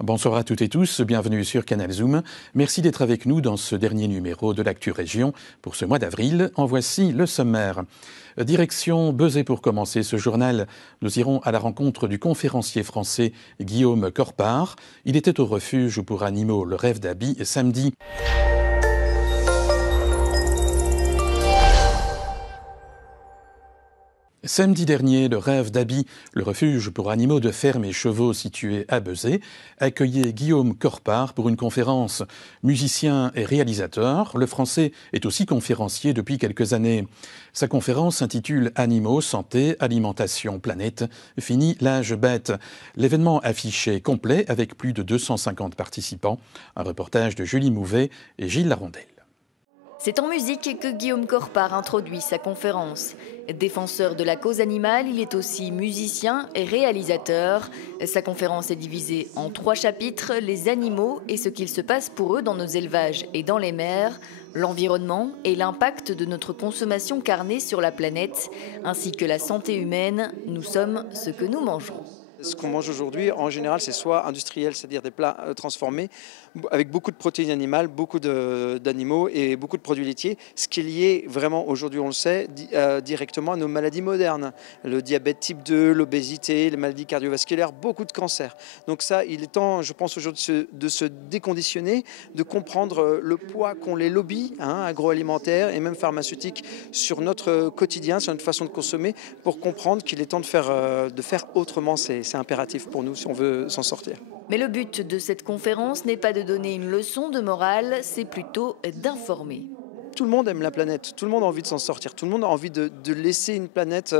Bonsoir à toutes et tous, bienvenue sur Canal Zoom. Merci d'être avec nous dans ce dernier numéro de l'Actu Région pour ce mois d'avril. En voici le sommaire. Direction Beuzet pour commencer ce journal. Nous irons à la rencontre du conférencier français Guillaume Corpart. Il était au refuge pour animaux Le Rêve d'Aby samedi. Samedi dernier, le Rêve d'Aby, le refuge pour animaux de ferme et chevaux situé à Beuzet, accueillait Guillaume Corpart pour une conférence. Musicien et réalisateur, le Français est aussi conférencier depuis quelques années. Sa conférence s'intitule « Animaux, santé, alimentation, planète. Fini l'âge bête ». L'événement affiché complet avec plus de 250 participants. Un reportage de Julie Mouvet et Gilles Larondel. C'est en musique que Guillaume Corpart introduit sa conférence. Défenseur de la cause animale, il est aussi musicien et réalisateur. Sa conférence est divisée en 3 chapitres, les animaux et ce qu'il se passe pour eux dans nos élevages et dans les mers, l'environnement et l'impact de notre consommation carnée sur la planète, ainsi que la santé humaine. Nous sommes ce que nous mangeons. Ce qu'on mange aujourd'hui, en général, c'est soit industriel, c'est-à-dire des plats transformés, avec beaucoup de protéines animales, beaucoup d'animaux et beaucoup de produits laitiers, ce qui est lié vraiment, aujourd'hui on le sait, directement à nos maladies modernes. Le diabète type 2, l'obésité, les maladies cardiovasculaires, beaucoup de cancers. Donc ça, il est temps, je pense aujourd'hui, de se déconditionner, de comprendre le poids qu'ont les lobbies agroalimentaires et même pharmaceutiques sur notre quotidien, sur notre façon de consommer, pour comprendre qu'il est temps de faire autrement. C'est impératif pour nous si on veut s'en sortir. Mais le but de cette conférence n'est pas de donner une leçon de morale, c'est plutôt d'informer. Tout le monde aime la planète, tout le monde a envie de s'en sortir, tout le monde a envie de laisser une planète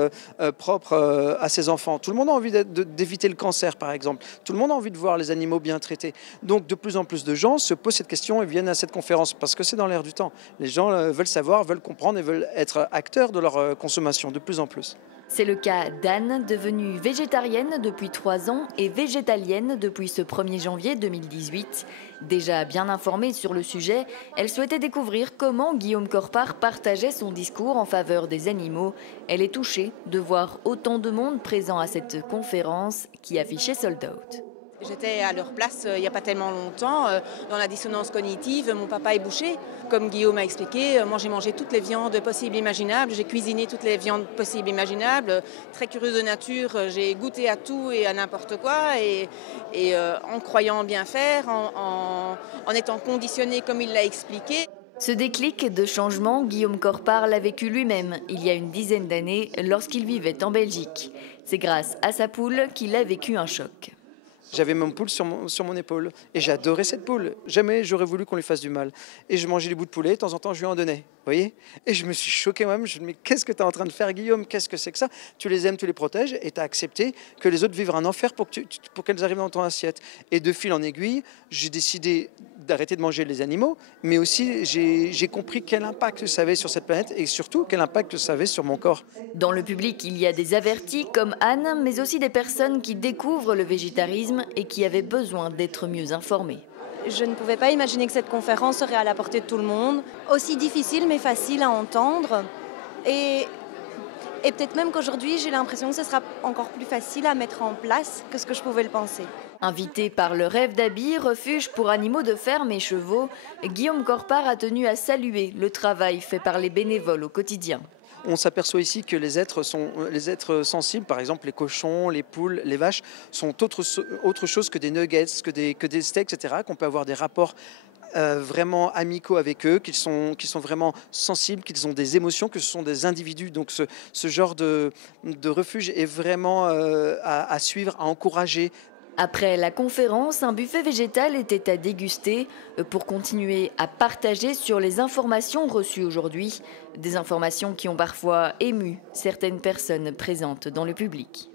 propre à ses enfants, tout le monde a envie d'éviter le cancer par exemple, tout le monde a envie de voir les animaux bien traités. Donc de plus en plus de gens se posent cette question et viennent à cette conférence parce que c'est dans l'air du temps. Les gens veulent savoir, veulent comprendre et veulent être acteurs de leur consommation de plus en plus. C'est le cas d'Anne, devenue végétarienne depuis 3 ans et végétalienne depuis ce 1er janvier 2018. Déjà bien informée sur le sujet, elle souhaitait découvrir comment Guillaume Corpart partageait son discours en faveur des animaux. Elle est touchée de voir autant de monde présent à cette conférence qui affichait sold out. J'étais à leur place il n'y a pas tellement longtemps, dans la dissonance cognitive. Mon papa est boucher. Comme Guillaume a expliqué, moi j'ai mangé toutes les viandes possibles et imaginables. J'ai cuisiné toutes les viandes possibles et imaginables. Très curieuse de nature, j'ai goûté à tout et à n'importe quoi. Et en croyant bien faire, en étant conditionné comme il l'a expliqué. Ce déclic de changement, Guillaume Corpart l'a vécu lui-même il y a une dizaine d'années lorsqu'il vivait en Belgique. C'est grâce à sa poule qu'il a vécu un choc. J'avais mon poule sur mon épaule et j'adorais cette poule. Jamais j'aurais voulu qu'on lui fasse du mal. Et je mangeais des bouts de poulet, de temps en temps je lui en donnais. Vous voyez ? Et je me suis choqué moi-même. Je me dis, mais qu'est-ce que tu es en train de faire, Guillaume ? Qu'est-ce que c'est que ça ? Tu les aimes, tu les protèges et tu as accepté que les autres vivent un enfer pour qu'elles arrivent dans ton assiette. Et de fil en aiguille, j'ai décidé d'arrêter de manger les animaux, mais aussi j'ai compris quel impact ça avait sur cette planète et surtout quel impact ça avait sur mon corps. Dans le public, il y a des avertis comme Anne, mais aussi des personnes qui découvrent le végétarisme et qui avaient besoin d'être mieux informées. Je ne pouvais pas imaginer que cette conférence serait à la portée de tout le monde, aussi difficile mais facile à entendre. Et peut-être même qu'aujourd'hui, j'ai l'impression que ce sera encore plus facile à mettre en place que ce que je pouvais le penser. Invité par le Rêve d'Aby, refuge pour animaux de ferme et chevaux, Guillaume Corpart a tenu à saluer le travail fait par les bénévoles au quotidien. On s'aperçoit ici que les êtres sensibles, par exemple les cochons, les poules, les vaches, sont autre chose que des nuggets, que des steaks, etc., qu'on peut avoir des rapports vraiment amicaux avec eux, qu'ils sont vraiment sensibles, qu'ils ont des émotions, que ce sont des individus. Donc ce genre de refuge est vraiment à suivre, à encourager. Après la conférence, un buffet végétal était à déguster pour continuer à partager sur les informations reçues aujourd'hui. Des informations qui ont parfois ému certaines personnes présentes dans le public.